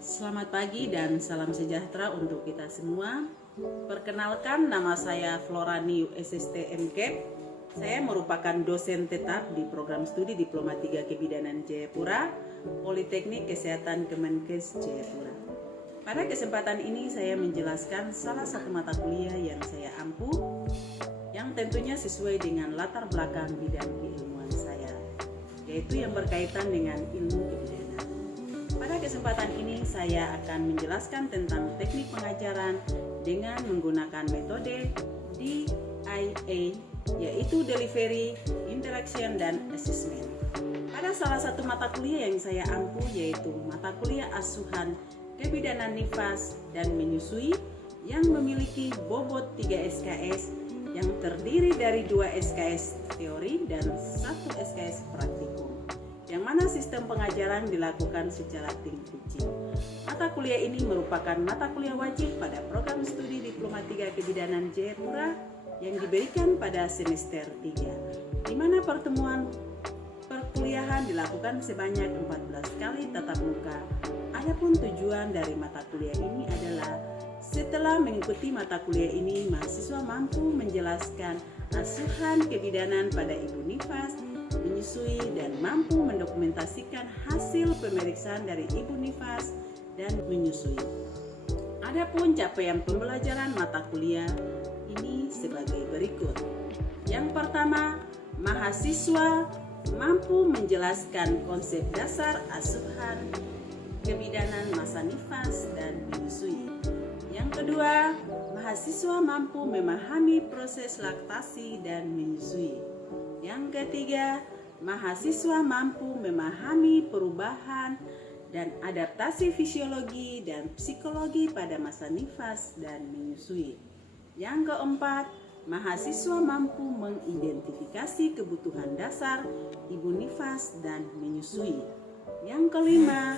Selamat pagi dan salam sejahtera untuk kita semua. Perkenalkan, nama saya Florani SST MKEP. Saya merupakan dosen tetap di program studi Diploma 3 Kebidanan Jayapura, Politeknik Kesehatan Kemenkes Jayapura. Pada kesempatan ini saya menjelaskan salah satu mata kuliah yang saya ampu, yang tentunya sesuai dengan latar belakang bidang keilmuan saya, yaitu yang berkaitan dengan ilmu kebidanan. Pada kesempatan ini saya akan menjelaskan tentang teknik pengajaran dengan menggunakan metode DIA, yaitu Delivery, Interaction, dan Assessment. Pada salah satu mata kuliah yang saya ampu, yaitu mata kuliah asuhan kebidanan nifas dan menyusui yang memiliki bobot 3 SKS yang terdiri dari 2 SKS teori dan 1 SKS praktikum, yang mana sistem pengajaran dilakukan secara tim teaching. Mata kuliah ini merupakan mata kuliah wajib pada program studi Diploma 3 Kebidanan Jayapura yang diberikan pada semester 3, di mana pertemuan perkuliahan dilakukan sebanyak 14 kali tatap muka. Adapun tujuan dari mata kuliah ini adalah setelah mengikuti mata kuliah ini, mahasiswa mampu menjelaskan asuhan kebidanan pada ibu nifas, menyusui, dan mampu mendokumentasikan hasil pemeriksaan dari ibu nifas dan menyusui. Adapun capaian pembelajaran mata kuliah ini sebagai berikut. Yang pertama, mahasiswa mampu menjelaskan konsep dasar asuhan kebidanan masa nifas dan menyusui. Yang kedua, mahasiswa mampu memahami proses laktasi dan menyusui. Yang ketiga, mahasiswa mampu memahami perubahan dan adaptasi fisiologi dan psikologi pada masa nifas dan menyusui. Yang keempat, mahasiswa mampu mengidentifikasi kebutuhan dasar ibu nifas dan menyusui. Yang kelima,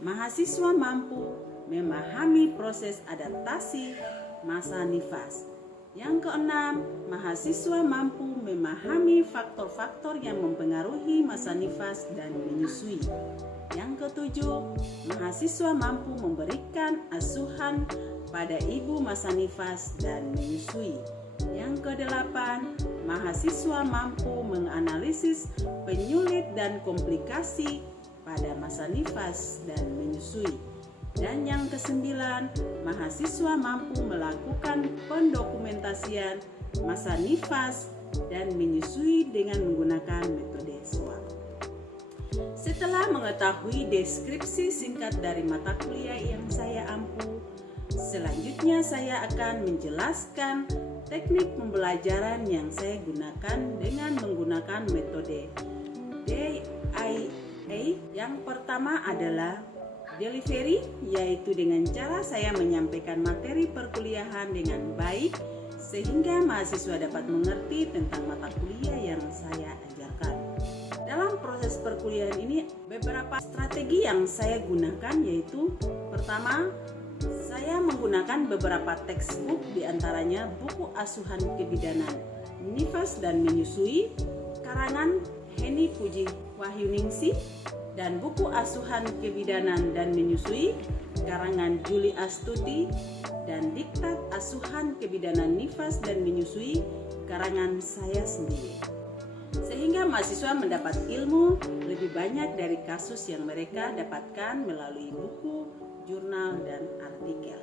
mahasiswa mampu memahami proses adaptasi masa nifas. Yang keenam, mahasiswa mampu memahami faktor-faktor yang mempengaruhi masa nifas dan menyusui. Yang ketujuh, mahasiswa mampu memberikan asuhan pada ibu masa nifas dan menyusui. Yang kedelapan, mahasiswa mampu menganalisis penyulit dan komplikasi pada masa nifas dan menyusui. Dan yang kesembilan, mahasiswa mampu melakukan pendokumentasian masa nifas dan menyusui dengan menggunakan metode SWOT. Setelah mengetahui deskripsi singkat dari mata kuliah yang saya ampu, selanjutnya saya akan menjelaskan teknik pembelajaran yang saya gunakan dengan menggunakan metode DIA. Yang pertama adalah delivery, yaitu dengan cara saya menyampaikan materi perkuliahan dengan baik sehingga mahasiswa dapat mengerti tentang mata kuliah yang saya ajarkan. Dalam proses perkuliahan ini, beberapa strategi yang saya gunakan yaitu: pertama, saya menggunakan beberapa textbook, diantaranya buku asuhan kebidanan nifas dan menyusui karangan Heni Puji Wahyuningsi, dan buku asuhan kebidanan dan menyusui karangan Juli Astuti, dan diktat asuhan kebidanan nifas dan menyusui karangan saya sendiri, sehingga mahasiswa mendapat ilmu lebih banyak dari kasus yang mereka dapatkan melalui buku, jurnal, dan artikel.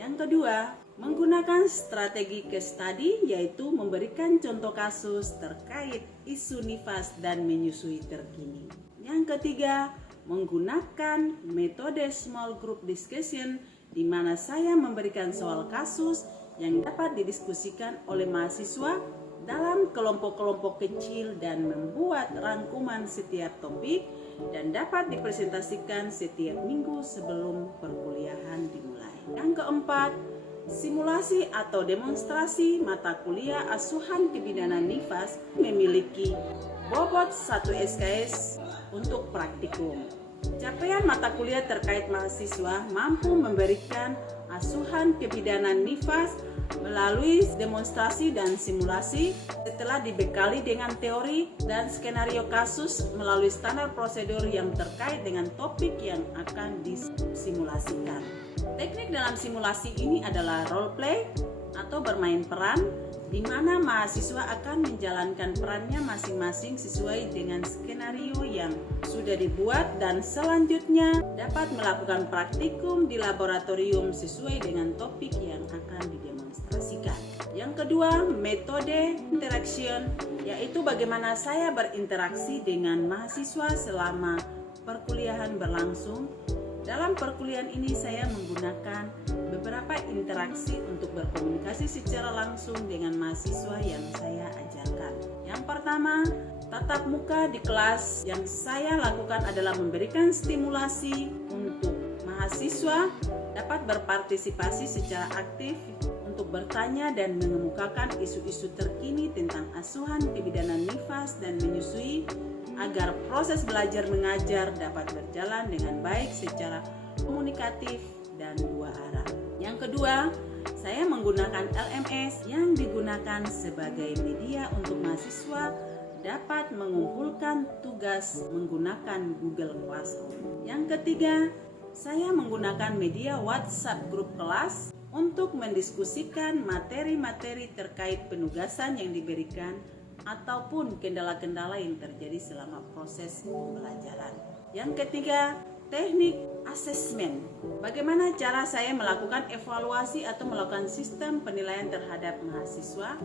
Yang kedua, menggunakan strategi case study, yaitu memberikan contoh kasus terkait isu nifas dan menyusui terkini. Yang ketiga, menggunakan metode small group discussion, di mana saya memberikan soal kasus yang dapat didiskusikan oleh mahasiswa dalam kelompok-kelompok kecil dan membuat rangkuman setiap topik dan dapat dipresentasikan setiap minggu sebelum perkuliahan dimulai. Yang keempat, simulasi atau demonstrasi mata kuliah asuhan kebidanan nifas memiliki bobot 1 SKS untuk praktikum. Capaian mata kuliah terkait mahasiswa mampu memberikan asuhan kebidanan nifas melalui demonstrasi dan simulasi setelah dibekali dengan teori dan skenario kasus melalui standar prosedur yang terkait dengan topik yang akan disimulasikan. Teknik dalam simulasi ini adalah role play atau bermain peran, di mana mahasiswa akan menjalankan perannya masing-masing sesuai dengan skenario yang sudah dibuat dan selanjutnya dapat melakukan praktikum di laboratorium sesuai dengan topik yang akan didemonstrasikan. Yang kedua, metode interaction, yaitu bagaimana saya berinteraksi dengan mahasiswa selama perkuliahan berlangsung. Dalam perkuliahan ini saya menggunakan beberapa interaksi untuk berkomunikasi secara langsung dengan mahasiswa yang saya ajarkan. Yang pertama, tatap muka di kelas yang saya lakukan adalah memberikan stimulasi untuk mahasiswa dapat berpartisipasi secara aktif untuk bertanya dan mengemukakan isu-isu terkini tentang asuhan kebidanan nifas dan menyusui agar proses belajar mengajar dapat berjalan dengan baik secara komunikatif dan dua arah. Yang kedua, saya menggunakan LMS yang digunakan sebagai media untuk mahasiswa dapat mengumpulkan tugas menggunakan Google Classroom. Yang ketiga, saya menggunakan media WhatsApp grup kelas untuk mendiskusikan materi-materi terkait penugasan yang diberikan ataupun kendala-kendala yang terjadi selama proses pembelajaran. Yang ketiga, teknik asesmen. Bagaimana cara saya melakukan evaluasi atau melakukan sistem penilaian terhadap mahasiswa?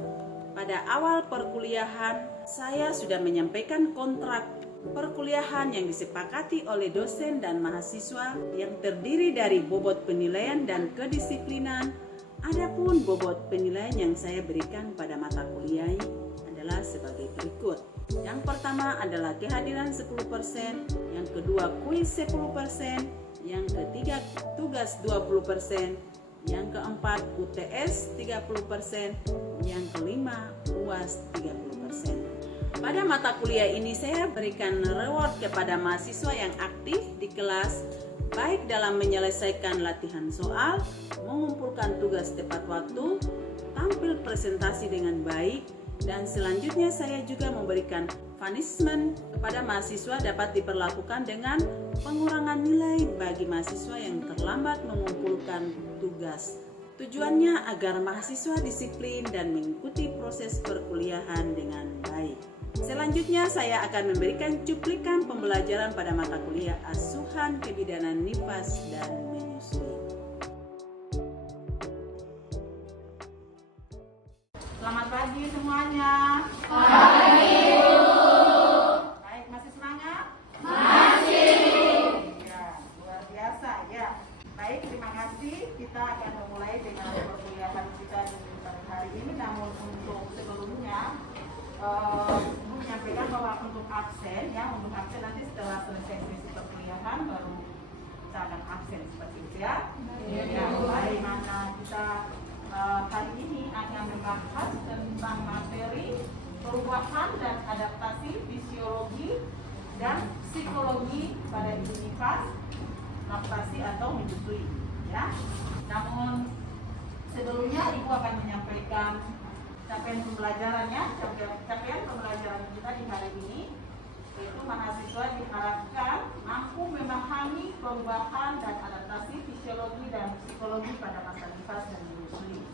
Pada awal perkuliahan, saya sudah menyampaikan kontrak perkuliahan yang disepakati oleh dosen dan mahasiswa yang terdiri dari bobot penilaian dan kedisiplinan. Adapun bobot penilaian yang saya berikan pada mata kuliah adalah sebagai berikut. Yang pertama adalah kehadiran 10%, yang kedua kuis 10%, yang ketiga tugas 20%, yang keempat UTS 30%, yang kelima UAS 30%. Pada mata kuliah ini saya berikan reward kepada mahasiswa yang aktif di kelas, baik dalam menyelesaikan latihan soal, mengumpulkan tugas tepat waktu, tampil presentasi dengan baik, dan selanjutnya saya juga memberikan punishment kepada mahasiswa dapat diperlakukan dengan pengurangan nilai bagi mahasiswa yang terlambat mengumpulkan tugas. Tujuannya agar mahasiswa disiplin dan mengikuti proses perkuliahan dengan baik. Selanjutnya saya akan memberikan cuplikan pembelajaran pada mata kuliah asuhan kebidanan nifas dan menyusui. Selamat pagi semuanya. Pagi, Bu. Baik, masih semangat? Masih. Ya, luar biasa ya. Baik, terima kasih. Kita akan memulai dengan perkuliahan kita di hari ini. Namun untuk sebelumnya, Bu menyampaikan bahwa untuk absen nanti setelah selesai sesi perkuliahan baru kita akan absen seperti itu ya. Ya, bagaimana kita kali ini akan membahas tentang materi perubahan dan adaptasi fisiologi dan psikologi pada isu nifas, laktasi atau menyusui. Ya. Namun sebelumnya Ibu akan menyampaikan capaian pembelajaran kita di hari ini, yaitu mahasiswa diharapkan mampu memahami perubahan dan adaptasi fisiologi dan psikologi pada masa nifas dan menyusui.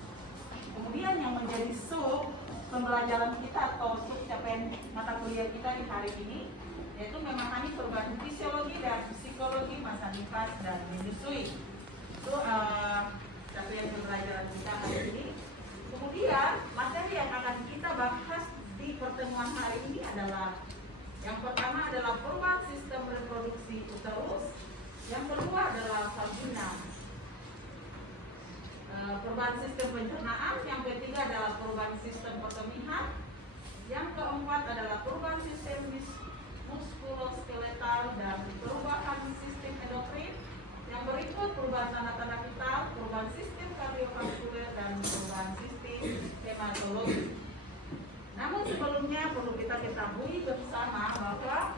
Kemudian yang menjadi sub pembelajaran kita atau sub capaian mata kuliah kita di hari ini, yaitu memahami perubahan fisiologi dan psikologi masa nifas dan menyusui. Itu capaian pembelajaran kita hari ini. Kemudian materi yang akan kita bahas di pertemuan hari ini adalah yang pertama adalah perubahan sistem reproduksi uterus, yang kedua adalah vagina, perubahan sistem pencernaan, yang ketiga adalah perubahan sistem perkemihan, yang keempat adalah perubahan sistem muskuloskeletal dan perubahan sistem endokrin, yang berikut perubahan tanda-tanda vital, perubahan sistem kardiovaskuler dan perubahan sistem hematologi. Namun sebelumnya perlu kita ketahui bersama bahwa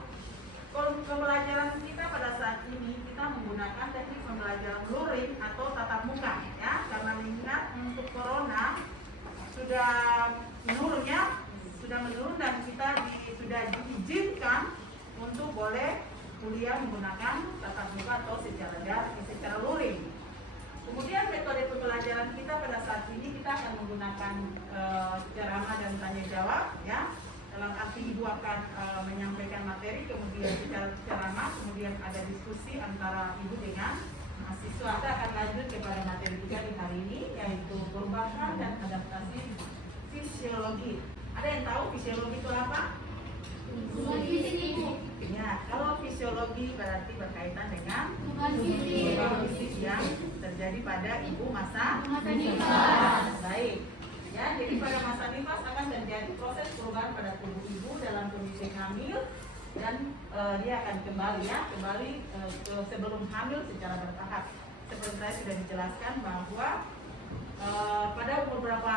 pembelajaran kita pada saat ini kita menggunakan teknik pembelajaran luring atau tatap muka ya. kemudian menggunakan tatap muka atau secara luring. Kemudian metode pembelajaran kita pada saat ini kita akan menggunakan ceramah dan tanya jawab, ya. Dalam arti ibu akan menyampaikan materi, kemudian secara ceramah, kemudian ada diskusi antara ibu dengan mahasiswa. Kita akan lanjut kepada materi kita di hari ini, yaitu perubahan dan adaptasi fisiologi. Ada yang tahu fisiologi itu apa? Ya, kalau fisiologi berarti berkaitan dengan perubahan fisik yang terjadi pada ibu masa nifas. Baik. Ya, jadi pada masa nifas akan terjadi proses perubahan pada tubuh ibu dalam kondisi hamil dan dia akan kembali ke sebelum hamil secara bertahap. Seperti saya sudah dijelaskan bahwa pada beberapa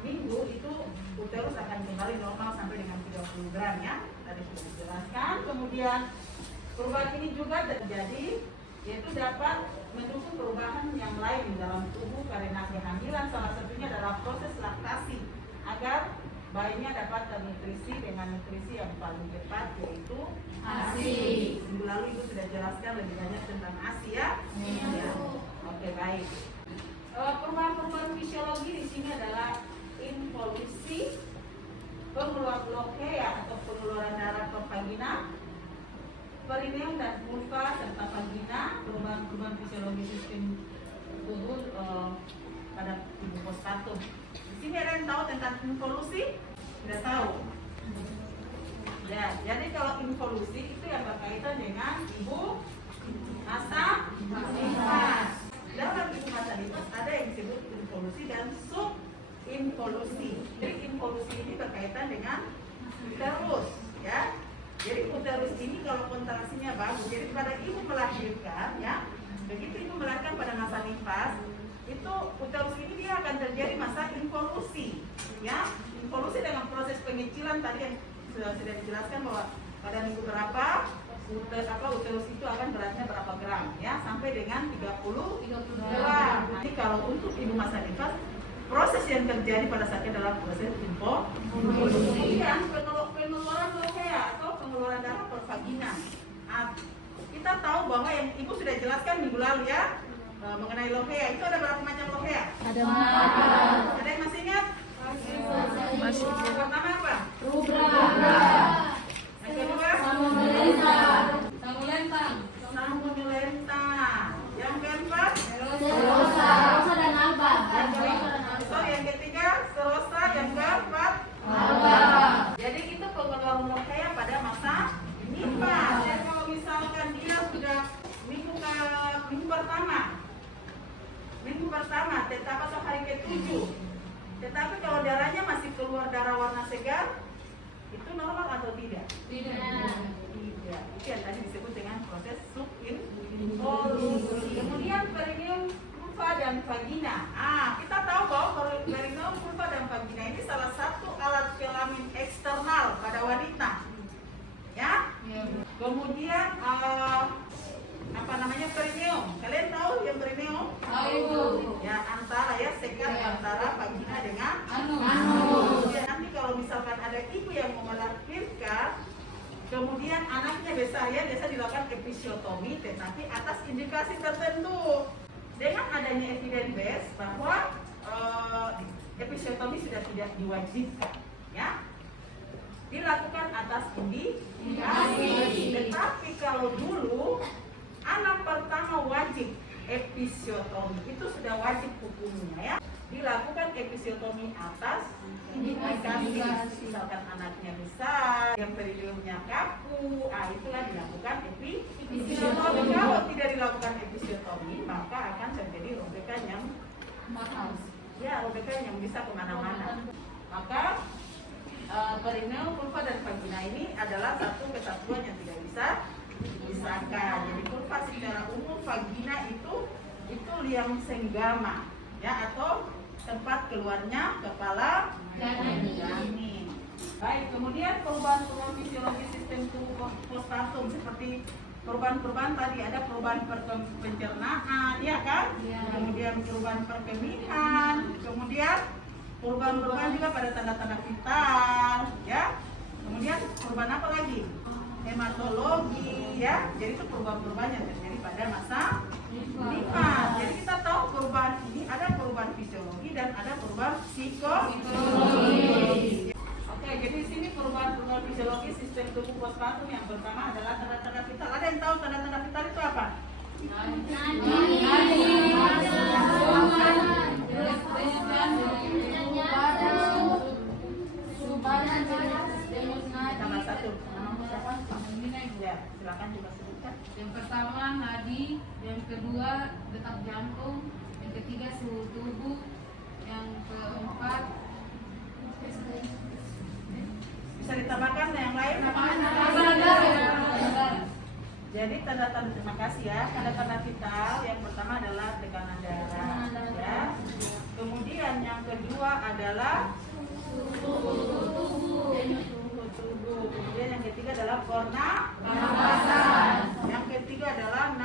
minggu itu uterus akan kembali normal sampai dengan 30 gram, ya. Tadi sudah dijelaskan. Kemudian perubahan ini juga terjadi, yaitu dapat mendukung perubahan yang lain dalam tubuh karena kehamilan. Salah satunya adalah proses laktasi agar bayinya dapat ternutrisi dengan nutrisi yang paling tepat, yaitu ASI. Minggu lalu ibu sudah jelaskan lebih banyak tentang ASI, ya. Ya. Oke, baik. Perubahan-perubahan fisiologi di sini adalah involusi, pengeluaran lokea atau pengeluaran darah ke vagina, perineum dan vulva serta vagina, perubahan-perubahan fisiologi sistem tubuh pada ibu postpartum. Di sini ada yang tahu tentang involusi? Tidak tahu? Ya, jadi kalau involusi itu yang berkaitan dengan ibu masa nifas. Dalam ibu masa nifas ada yang disebut involusi dan subinvolusi. Jadi involusi ini berkaitan dengan uterus, ya. Jadi uterus ini kalau kontraksinya bagus, jadi pada ibu melahirkan, ya, begitu ibu melahirkan pada masa nifas, itu uterus ini dia akan terjadi masa involusi, ya. Involusi dengan proses pengecilan tadi yang sudah dijelaskan bahwa pada minggu berapa uterus itu akan beratnya berapa gram, ya, sampai dengan 30 gram. Jadi kalau untuk ibu masa nifas, proses yang terjadi pada saat itu adalah proses involusi. Kemudian pengeluaran lokea atau pengeluaran darah per vagina. Kita tahu bahwa yang ibu sudah jelaskan minggu lalu, ya, mengenai lokea. Itu ada berapa macam lokea? Ada 4. Ada yang masih ingat? Masih. Yang pertama apa? Rubra. Yang kedua? Samulenta. Yang keempat? Serosa dan alba. Yang ketiga? Serosa. Yang keempat? Alba. Jadi itu pengeluaran lokea pada masa nifas. Dan kalau misalkan dia sudah minggu pertama, tetap atau hari ke-7, tetapi kalau darahnya masih keluar darah warna segar, itu normal atau tidak? Tidak. Itu yang tadi disebut dengan proses subinvolusi. Kemudian perineum, vulva dan vagina. Kita tahu bahwa perineum, vulva dan vagina ini salah satu alat kelamin eksternal pada wanita, ya. Kemudian perineum. Kalian tahu yang perineum? Tahu. Ya, sekat antara vagina dengan anus. Ya, nanti kalau misalkan ada ibu yang mau melahirkan, kemudian anaknya biasa dilakukan episiotomi, tetapi atas indikasi tertentu. Dengan adanya evidence base bahwa episiotomi sudah tidak diwajibkan, ya, dilakukan atas indikasi. Tetapi kalau dulu anak pertama wajib episiotomi, itu sudah wajib hukumnya, ya, dilakukan episiotomi atas indikasi. Misalkan anaknya besar, yang perineumnya kaku, itulah dilakukan episiotomi. Kalau tidak dilakukan episiotomi, maka akan terjadi robekan yang mahal, ya, robekan yang bisa kemana-mana. Maka perineum, vulva dan vagina ini adalah satu kesatuan yang tidak bisa dipisahkan. Jadi vulva secara umum, vagina itu liang senggama, ya, atau tempat keluarnya kepala janin. Baik, kemudian perubahan fisiologi sistem tubuh postpartum seperti perubahan tadi, ada perubahan pencernaan, ya kan? Kemudian perubahan perkemihan, kemudian perubahan juga pada tanda-tanda vital, ya. Kemudian perubahan apa lagi? hematologi, ya. Jadi itu perubahan-perubahan yang terjadi pada masa nifas. Jadi kita tahu perubahan ini ada perubahan fisiologi dan ada perubahan psikologi. Oke, jadi di sini perubahan fisiologi sistem tubuh postpartum yang pertama adalah tanda-tanda vital. Ada yang tahu tanda-tanda vital itu apa? Tambah satu. Nama siapa? Ya, silakan juga sebutkan. Yang pertama nadi, yang kedua detak jantung, yang ketiga suhu tubuh, yang keempat Bisa ditambahkan yang lain? Jadi tanda-tanda, terima kasih ya. Tanda-tanda vital yang pertama adalah tekanan darah, ya. Kemudian yang kedua adalah suhu tubuh. Kemudian yang ketiga adalah pernapasan. Yang ketiga adalah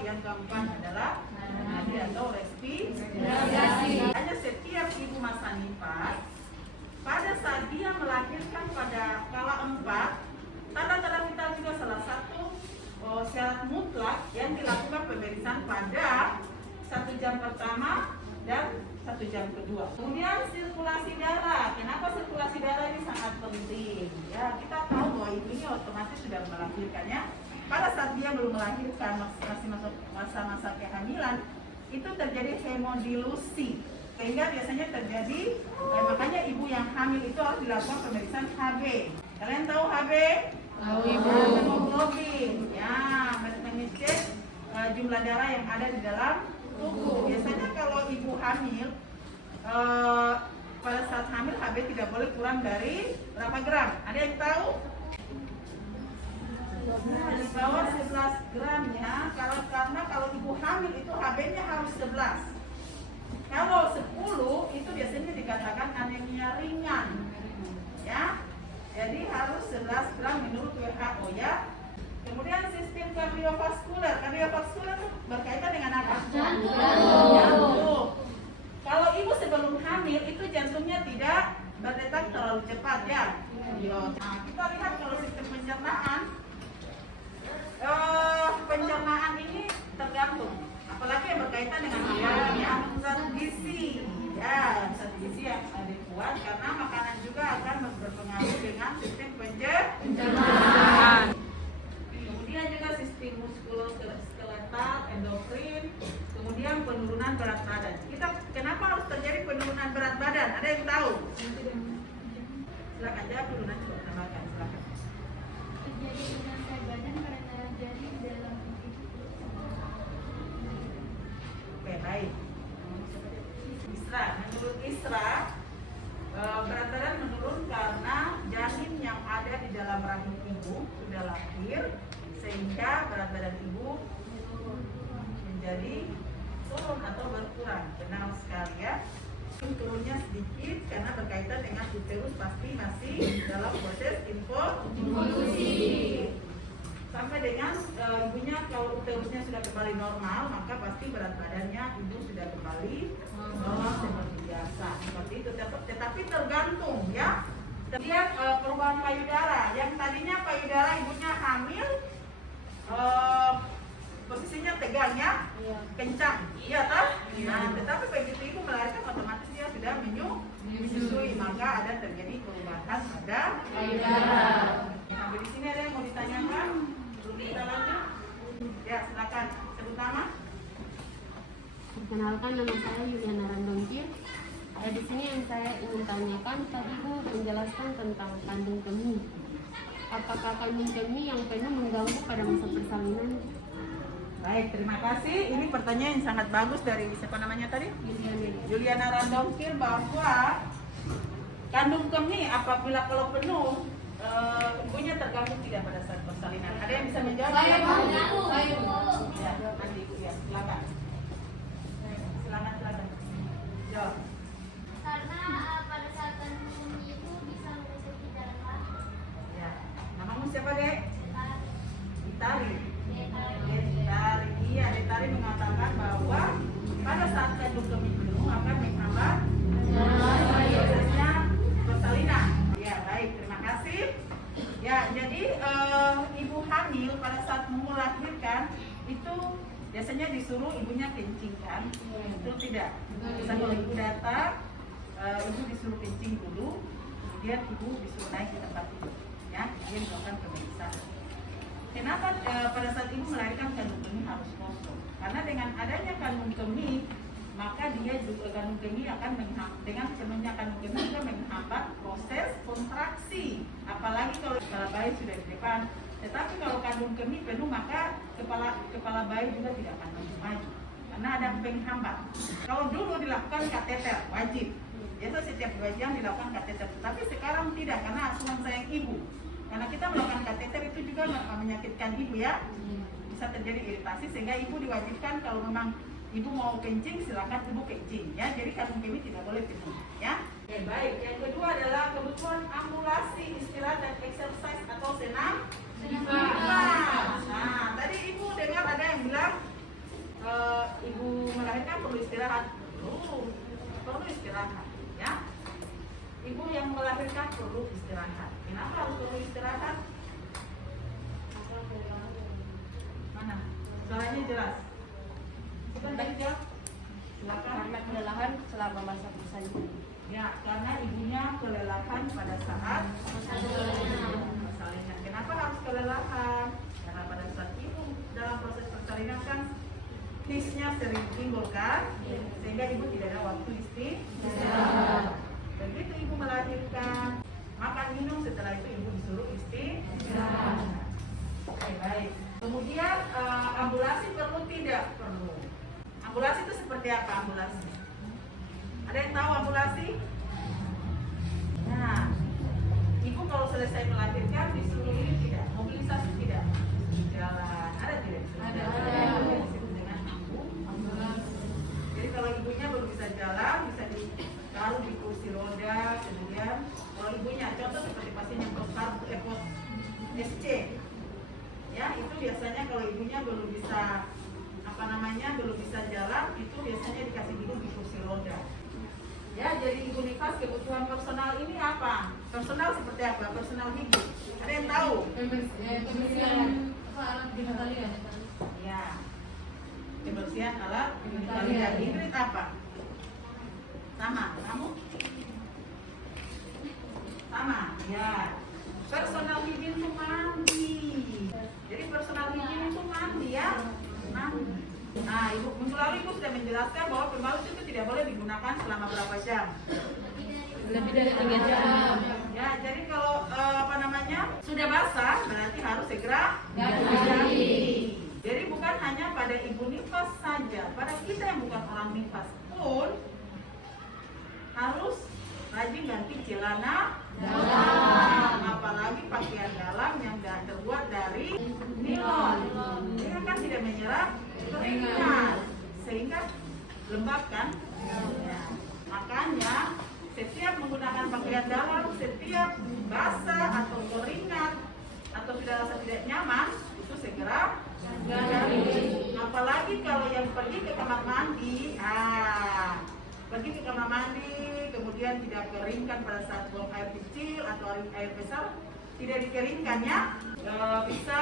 yang keempat adalah nadi atau respirasi. Hanya setiap ibu masa nifas pada saat dia melahirkan pada kala 4, tanda-tanda vital juga salah satu syarat mutlak yang dilakukan pemeriksaan pada 1 jam pertama dan 1 jam kedua. Kemudian sirkulasi darah. Kenapa sirkulasi darah ini sangat penting? Ya, kita tahu bahwa ibu ini otomatis sudah melahirkannya. Pada saat dia belum melahirkan, masih masuk masa-masa kehamilan, itu terjadi hemodilusi. Sehingga biasanya terjadi, makanya ibu yang hamil itu harus dilakukan pemeriksaan HB. Kalian tahu HB? Tahu, Ibu. Hemoglobin. Ya, mengecek jumlah darah yang ada di dalam tubuh. Biasanya kalau ibu hamil, pada saat hamil HB tidak boleh kurang dari berapa gram? Ada yang tahu? Di bawah 11 gram ya. Karena kalau ibu hamil itu HB-nya harus 11. Kalau 10 itu biasanya dikatakan anemia ringan. Ya. Jadi harus 11 gram menurut WHO ya. Kemudian sistem kardiovaskuler. Kardiovaskuler itu berkaitan dengan apa? Jantung. Kalau ibu sebelum hamil itu jantungnya tidak berdetak terlalu cepat ya. Nah, kita lihat kalau sistem pencernaan. Pencernaan ini tergantung. Apalagi yang berkaitan dengan yang zat gizi. Ya, zat gizi yang adekuat karena makanan juga akan berpengaruh dengan sistem pencernaan. Kemudian juga sistem muskuloskeletal, endokrin, kemudian penurunan berat badan. Kenapa harus terjadi penurunan berat badan? Ada yang tahu? Silakan jawab dulu, nanti saya tambahkan. Silakan. Terjadi penurunan berat badan karena dari dalam Oke, baik. Isra, menurut Isra, berat badan menurun karena janin yang ada di dalam rahim ibu sudah lahir, sehingga berat badan ibu menjadi turun atau berkurang. Benar sekali ya. Turunnya sedikit karena berkaitan dengan uterus pasti masih dalam proses involusi. Sampai dengan ibunya kalau uterusnya sudah kembali normal, maka pasti berat badannya ibu sudah kembali normal seperti biasa. Seperti itu. Tetapi tergantung ya. Kemudian perubahan payudara. Yang tadinya payudara ibunya hamil, posisinya tegang ya, kencang, iya toh? Nah, tetapi begitu ibu melahirkan otomatis dia sudah menyusui, maka ada terjadi perubahan pada payudara. Sampai di sini ada yang mau ditanyakan? Belum kita lanjut? Ya, silakan. Sebut nama. Perkenalkan, nama saya Yuliana Randomkir. Di sini yang saya ingin tanyakan, tadi Bu menjelaskan tentang kandung kemih. Apakah kandung kemih yang penuh mengganggu pada masa persalinan? Baik, terima kasih. Ini pertanyaan yang sangat bagus dari siapa namanya tadi? Yuliana Randomkir, bahwa kandung kemih apabila kalau penuh ibunya terganggu tidak pada saat persalinan. Ada yang bisa menjawab? Saya Bu. Ya, nanti ya, silakan. Silakan. Jawab. karena pada saat kandung itu bisa menyusui darah. Ya. Namamu siapa, Dek? Ditari. Detari mengatakan bahwa pada saat kandung kemih penuh akan menghambat prosesnya persalinan. Ya, baik, terima kasih. Ya, jadi hamil pada saat mau melahirkan itu biasanya disuruh ibunya kencing kan? Itu tidak. Misalnya kalau ibu datang, ibu disuruh kencing dulu, kemudian ibu disuruh naik ke tempat tidur, ya, dia melakukan pemeriksaan. Kenapa pada saat ibu melahirkan kandung kemih harus kosong? Karena dengan adanya kandung kemih, maka dia juga kandung kemih akan dengan semenjak kandung kemih juga menghambat proses kontraksi. Apalagi kalau kepala bayi sudah di depan. Tetapi kalau kandung kemih penuh, maka kepala bayi juga tidak akan maju karena ada penghambat. Kalau dulu dilakukan kateter wajib, biasa setiap 2 jam dilakukan kateter. Tapi sekarang tidak karena asuhan sayang ibu. Karena kita melakukan kateter itu juga menyakitkan ibu ya, bisa terjadi iritasi sehingga ibu diwajibkan kalau memang ibu mau kencing silakan ibu kencing ya. Jadi kandung kemih tidak boleh penuh ya. Oke, baik. Yang kedua adalah kebutuhan ambulasi, istirahat dan exercise atau senam. Nah, tadi ibu dengar ada yang bilang ibu melahirkan perlu istirahat. Perlu istirahat ya. Ibu yang melahirkan perlu istirahat. Kenapa harus perlu istirahat? Mana? Soalnya jelas. Bukan tadi jawab. Silakan. Karena kelelahan selama masa persalinan. Ya, karena ibunya kelelahan pada saat persalinan. Kenapa harus kelelahan? Karena pada saat ibu dalam proses persalinan kan tisnya sering timbul kan, sehingga ibu tidak ada waktu istirahat. Begitu ibu melahirkan, makan minum, setelah itu ibu disuruh istirahat. Oke, baik. Kemudian ambulasi perlu tidak perlu? Ambulasi itu seperti apa ambulasi? Ada yang tahu ambulasi? Nah, ibu kalau selesai melahirkan disuruh ini tidak, mobilisasi tidak, jalan, ada tidak? Ada. Disebut dengan ambulans. Jadi kalau ibunya baru bisa jalan, bisa ditaruh di kursi roda, kemudian kalau ibunya contoh seperti pasien yang post SC, ya itu biasanya kalau ibunya belum bisa belum bisa jalan, itu biasanya dikasih duduk di kursi roda. Ya, jadi ibu nifas kebutuhan personal ini apa? Personal seperti apa? Personal hidup. Ada yang tahu? Kebersihan alat genitalia. Ya. Kebersihan alat genitalia. Ingrid apa? Sama. Kamu? Sama. Ya. Personal hygiene itu mandi. Jadi personal hygiene itu mandi ya. Mandi. Nah, minggu lalu ibu sudah menjelaskan bahwa pembalut itu tidak boleh digunakan selama berapa jam? Lebih dari 3 jam. Ya, jadi kalau sudah basah berarti harus segera ganti. Jadi bukan hanya pada ibu nifas saja, pada kita yang bukan orang nifas pun harus rajin ganti celana dalam, apalagi pakaian dalam yang terbuat dari nilon. Dia kan tidak menyerap keringat sehingga lembab kan? Ya. Makanya setiap menggunakan pakaian dalam, setiap basah atau keringat atau sudah rasa tidak nyaman, itu segera ganti. Apalagi kalau yang pergi ke kamar mandi, pergi ke kamar mandi, kemudian tidak keringkan pada saat buang air kecil atau air besar, tidak dikeringkannya, bisa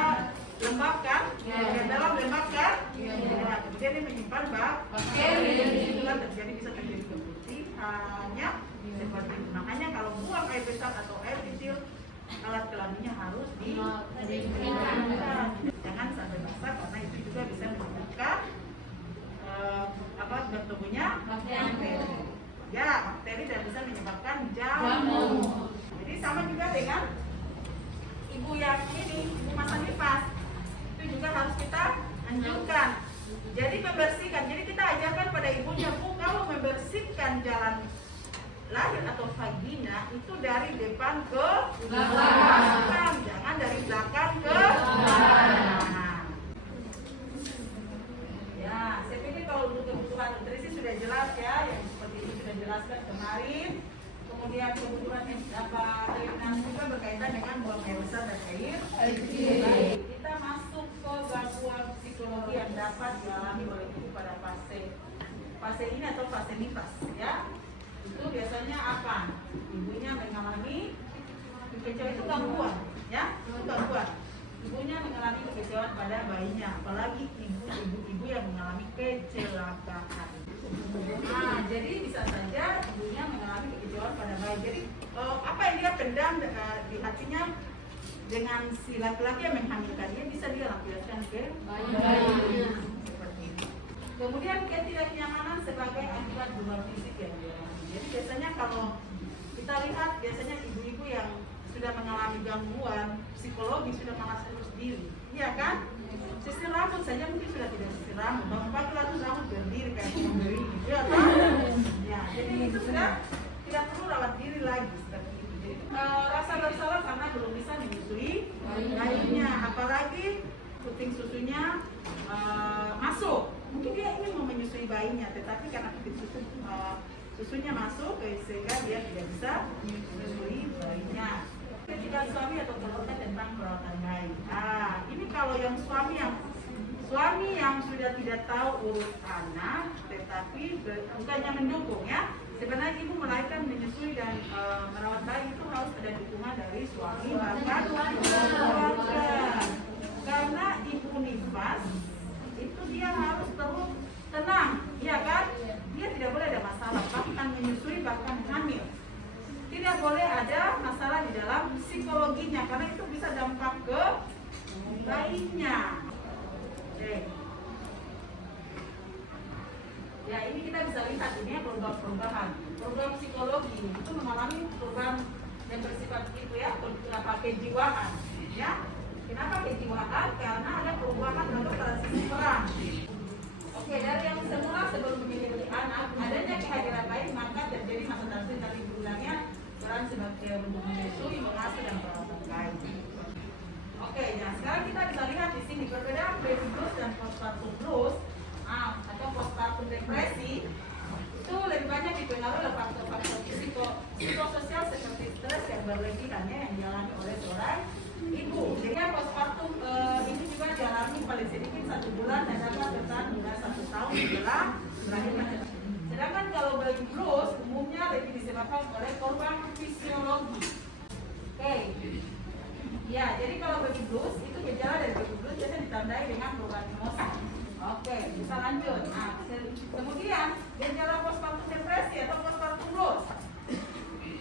lembab kan? Pakaian dalam lembab kan? Ya, kemudian dia menyimpan bakteri, itu kan bisa terjadi keputihannya seperti itu. Makanya kalau buang air besar atau air kecil, alat kelaminnya harus dikeringkan. Jangan sampai basah karena itu juga bisa membuka bertumbuhnya bakteri. Ya, bakteri dan bisa menyebabkan jamur. Jadi sama juga dengan ibu yang ini, ibu masa nifas, itu juga harus kita anjurkan. Jadi membersihkan. Jadi kita ajarkan pada ibunya, Bu, kalau membersihkan jalan lahir atau vagina itu dari depan ke belakang, jangan dari belakang ke belakang. Ya, saya pikir kalau untuk kebutuhan nutrisi sudah jelas ya, yang seperti itu sudah jelaskan kemarin. Kemudian kebutuhan air nafsu juga berkaitan dengan buang air besar dan air kecil. Baik, kita masuk ke gangguan psikologi yang dapat dialami oleh ibu pada fase ini atau fase nifas ya. Itu biasanya apa? Ibunya mengalami kecil itu gangguan ya, itu gangguan. ibunya mengalami kekecewaan pada bayinya, apalagi ibu-ibu yang mengalami kecelakaan. Nah, jadi bisa saja ibunya mengalami kekecewaan pada bayi. Jadi apa yang dia pendam di hatinya dengan si laki-laki yang menghamilkan, dia bisa dia lampiaskan ke bayi. Seperti itu. Kemudian ketidaknyamanan sebagai akibat beban fisik yang dialami. Jadi biasanya kalau kita lihat biasanya ibu-ibu yang sudah mengalami gangguan psikologi sudah malas urus diri, iya kan? Sisir rambut saja mungkin sudah tidak sisir rambut, bangun pagi langsung rambut berdiri kayak memberi, ya kan? Ya, jadi itu sudah tidak perlu rawat diri lagi seperti itu. Jadi, rasa bersalah karena belum bisa menyusui bayinya, apalagi puting susunya masuk. Mungkin dia ingin mau menyusui bayinya, tetapi karena puting susunya masuk, sehingga dia tidak bisa menyusui bayinya. Ketika suami atau keluarga tentang perawatan bayi. Ini kalau yang suami yang sudah tidak tahu urus anak, tetapi bukannya mendukung ya. Sebenarnya ibu melahirkan, menyusui dan merawat bayi itu harus ada dukungan dari suami bahkan keluarga. Karena ibu nifas itu dia harus terus tenang, iya kan? Dia tidak boleh ada masalah, bahkan menyusui bahkan hamil. Tidak boleh ada masalah di dalam psikologinya karena itu bisa dampak ke bayinya. Oke. Ya, ini kita bisa lihat ini ya perubahan. Program psikologi itu mengalami perubahan yang bersifat itu ya, kejiwaan. Ya. Kenapa kejiwaan? Karena ada perubahan dalam transisi peran. Oke, dari yang semula sebelum memiliki anak, adanya kehadiran bayi maka terjadi masa transisi dari gunanya peran sebagai untuk menyusui, mengasuh dan perawatan bayi. Oke, nah sekarang kita bisa lihat di sini perbedaan baby blues dan postpartum blues atau postpartum depresi itu lebih banyak dipengaruhi oleh faktor-faktor psikososial seperti stres yang berlebihan yang dialami oleh seorang ibu. Jadi postpartum ini juga dialami paling sedikit 1 bulan dan dapat bertahan hingga 1 tahun setelah melahirkan. Sedangkan kalau baby blues umumnya lebih disebabkan oleh korban fisiologi. Oke. Ya, jadi kalau baby blues itu gejala dari baby blues biasanya ditandai dengan perubahan emosi. Oke, bisa lanjut. Nah, kemudian gejala postpartum depresi atau postpartum blues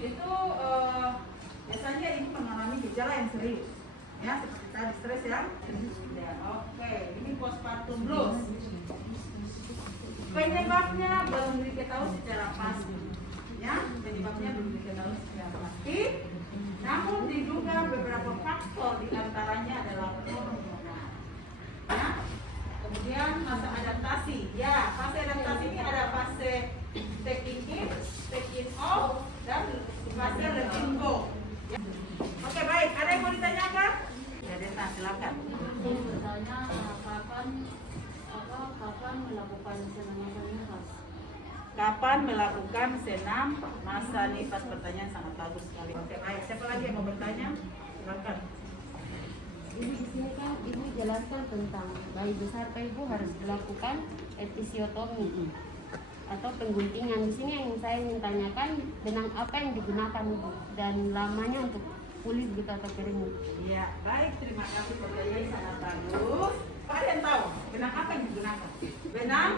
itu biasanya ibu mengalami gejala yang serius, ya seperti tadi stres yang serius. Ya, oke, ini postpartum blues. Penyebabnya belum diketahui secara pasti, ya penyebabnya belum diketahui secara pasti. Namun diduga beberapa faktor diantaranya adalah hormonal. Ya. Kemudian fase adaptasi, ya fase adaptasi ini ada fase taking in, taking off, dan fase letting go. Ya. Oke baik, ada yang mau ditanyakan? Ya Deta, silakan. Saya bertanya kapan melakukan senam masa nifas? Kapan melakukan senam masa nifas? Pertanyaan sangat bagus sekali. Oke baik, siapa lagi yang mau bertanya? Silakan. Ibu di sini kan ibu jelaskan tentang bayi besar Pak, ibu harus dilakukan episiotomi atau pengguntingan. Di sini yang saya ingin tanyakan benang apa yang digunakan ibu dan lamanya untuk pulih gitu atau kering? Iya baik, terima kasih pertanyaan sangat bagus. Kalian tahu benang apa yang digunakan? Benang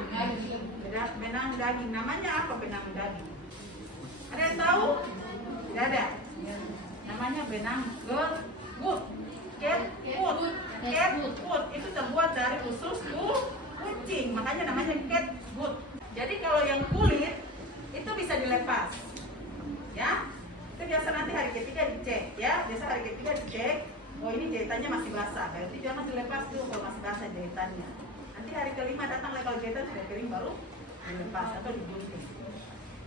daging. Namanya apa benang daging? Ada yang tahu? Tidak ada. Namanya benang gut. Cat food itu terbuat dari usus kucing, makanya namanya cat food. Jadi kalau yang kulit itu bisa dilepas, ya. Itu biasa nanti hari ketiga dicek, ya. Biasa hari ketiga dicek. Oh ini jahitannya masih basah, berarti jangan dilepas dulu kalau masih basah jahitannya. Nanti hari kelima datang lagi kalau jahitan sudah kering baru dilepas atau digunting.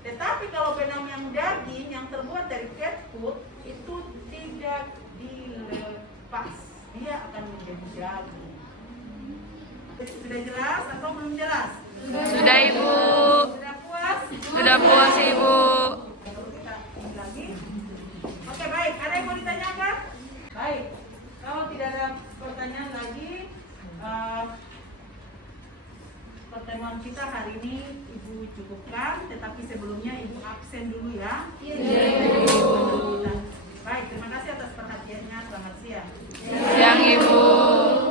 Tetapi kalau benang yang daging yang terbuat dari cat food itu tidak dilepas, dia akan menjadi daging. Sudah jelas atau belum jelas? Sudah Ibu. Sudah puas? Sudah puas Ibu. Kita ulangi lagi. Oke baik, ada yang mau ditanyakan? Baik, kalau tidak ada pertanyaan lagi, pertemuan kita hari ini Ibu cukupkan, tetapi sebelumnya Ibu absen dulu ya. Iya. Baik, terima kasih atas perhatiannya. Selamat siang. Siang Ibu.